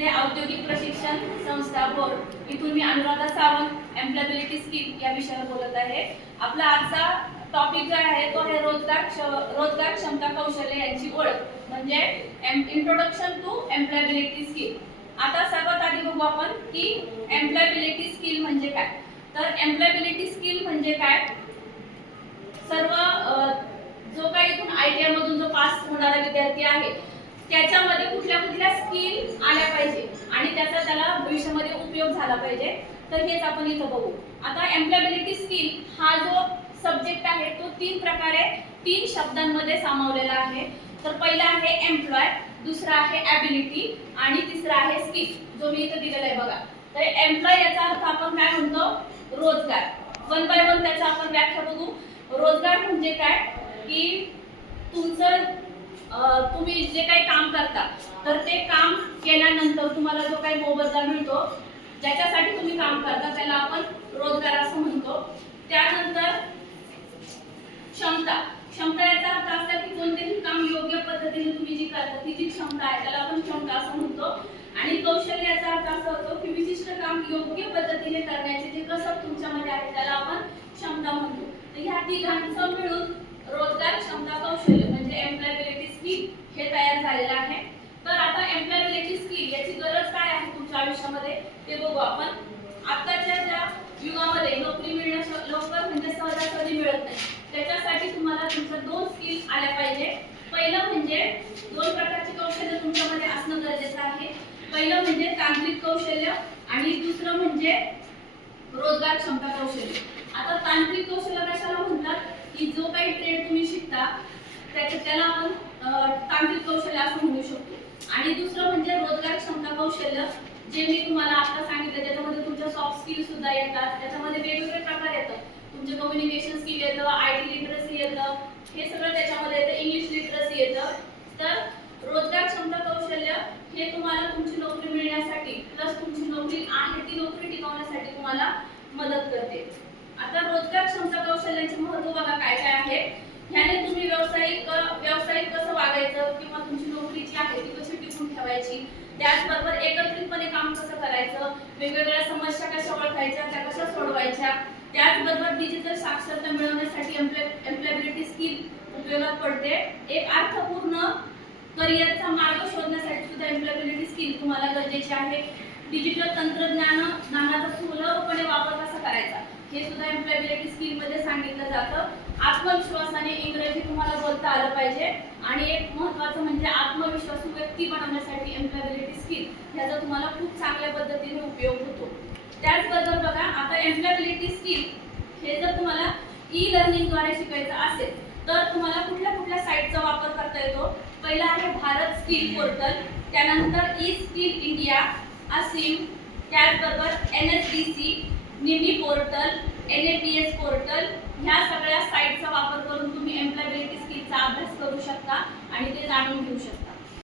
विद्यापीठे औद्योगिक प्रशिक्षण संस्था बोर्ड इथून मी अनुराधा सावंत एम्प्लॉयबिलिटी स्किल या विषयावर बोलत आहे। आपला आजचा टॉपिक जो आहे तो आहे रोजगार क्षमता कौशल्य यांची ओळख म्हणजे इंट्रोडक्शन टू एम्प्लॉयबिलिटी स्किल। आता सर्वात आधी बघू आपण की एम्प्लॉयबिलिटी स्किल म्हणजे काय। तर एम्प्लॉयबिलिटी स्किल म्हणजे काय, सर्व जो काही इथून आयटीआय मधून जो पास होणारा विद्यार्थी आहे त्याच्यामध्ये कुठल्या कुठल्या स्किल आल्या पाहिजे आणि त्याचा त्याला भविष्यामध्ये उपयोग झाला पाहिजे, तर हेच आपण इथं बघू। आता एम्प्लॉयबिलिटी स्किल हा जो सब्जेक्ट आहे तो तीन शब्दांमध्ये सामावलेला आहे। तर पहिला आहे एम्प्लॉय, दुसरा आहे एबिलिटी आणि तिसरा आहे स्किल, जो मी इथं दिलेला आहे बघा। तर एम्प्लॉय याचा अर्थ आपण काय म्हणतो, रोजगार। वन बाय वन त्याचा आपण व्याख्या बघू। रोजगार म्हणजे काय की तुम्ही जे काही काम करता तर ते काम केल्यानंतर तुम्हाला जो काही मोबदला मिळतो, ज्याच्यासाठी तुम्ही काम करता त्याला आपण रोजगार असं म्हणतो। त्यानंतर क्षमता याचा अर्थ असा की कोणतेही काम योग्य पद्धतीने तुम्ही जी करता ती जी क्षमता आहे त्याला आपण क्षमता असं म्हणतो। आणि कौशल्य याचा अर्थ असा होतो की विशिष्ट काम योग्य पद्धतीने करण्याचे जे कसब तुमच्यामध्ये आहे त्याला आपण क्षमता म्हणतो। तर ह्या तिघांचं मिळून रोजगार क्षमता कौशल्य म्हणजे एम्प्लॉयबिलिटी स्किल हे तयार झालेलं आहे। तर आता एम्प्लॉयबिलिटी स्किल याची गरज काय आहे तुमच्या आयुष्यामध्ये ते बघू आपण। आताच्या ज्या युगामध्ये नोकरी मिळणं लवकर म्हणजे सहजासहजी मिळत नाही, त्याच्यासाठी तुम्हाला तुमच्या दोन स्किल आल्या पाहिजे। पहिलं म्हणजे दोन प्रकारचे कौशल्य तुमच्यामध्ये असणं गरजेचं आहे। पहिलं म्हणजे तांत्रिक कौशल्य आणि दुसरं म्हणजे रोजगार क्षमता कौशल्य। आता तांत्रिक कौशल्य कशाला म्हणतात की जो काही ट्रेड तुम्ही शिकता त्याला आपण तांत्रिक कौशल्य असं म्हणू शकतो। आणि दुसरं म्हणजे रोजगार क्षमता कौशल्य, जे मी तुम्हाला आता सांगितलं, त्याच्यामध्ये तुमच्या सॉफ्ट स्किल सुद्धा येतात, त्याच्यामध्ये वेगवेगळे प्रकार येतात। तुमचे कम्युनिकेशन स्किल येतं, आयटी लिटरसी येतं, हे सगळं त्याच्यामध्ये येतं, इंग्लिश लिटरसी येतं। तर रोजगार क्षमता कौशल्य हे तुम्हाला तुमची नोकरी मिळण्यासाठी प्लस तुमची नोकरी आहे ती नोकरी टिकवण्यासाठी तुम्हाला मदत करते। आता रोजगार क्षमता कौशल्याचे महत्त्व बघा काय काय आहे। ह्याने तुम्ही व्यावसायिक कसं वागायचं किंवा तुमची नोकरी जी आहे ती कशी टिकवून ठेवायची, त्याचबरोबर एकत्रितपणे काम कसं करायचं, वेगवेगळ्या समस्या कशा ओळखायच्या, त्या कशा सोडवायच्या, त्याचबरोबर डिजिटल साक्षरता मिळवण्यासाठी एम्प्लॉयबिलिटी स्किल उपयोगात पडते। एक अर्थपूर्ण करिअरचा मार्ग शोधण्यासाठी सुद्धा एम्प्लॉयबिलिटी स्किल तुम्हाला गरजेची आहे। डिजिटल तंत्रज्ञानाचा सुलभपणे वापर कसा करायचा हे सुद्धा एम्प्लॉयबिलिटी स्किल मध्ये सांगितलं जातं। आत्मविश्वासाने इंग्रजी तुम्हाला बोलता आलं पाहिजे आणि एक महत्त्वाचं म्हणजे आत्मविश्वासू व्यक्ती बनवण्यासाठी एम्प्लॉयबिलिटी स्किल याचा तुम्हाला खूप चांगल्या पद्धतीने उपयोग होतो। त्याचबरोबर बघा, आता एम्प्लॉयबिलिटी स्किल हे जर तुम्हाला ई लर्निंगद्वारे शिकायचं असेल तर तुम्हाला कुठल्या कुठल्या साईटचा वापर करता येतो। पहिला आहे भारत स्किल पोर्टल, त्यानंतर ई स्किल इंडिया, असीम, त्याचबरोबर NSDC, निमी पोर्टल, NAPS पोर्टल, ह्या सगळ्या साईटचा वापर करून तुम्ही एम्प्लॉयबिलिटी स्किलचा अभ्यास करू शकता आणि ते जाणून घेऊ शकता।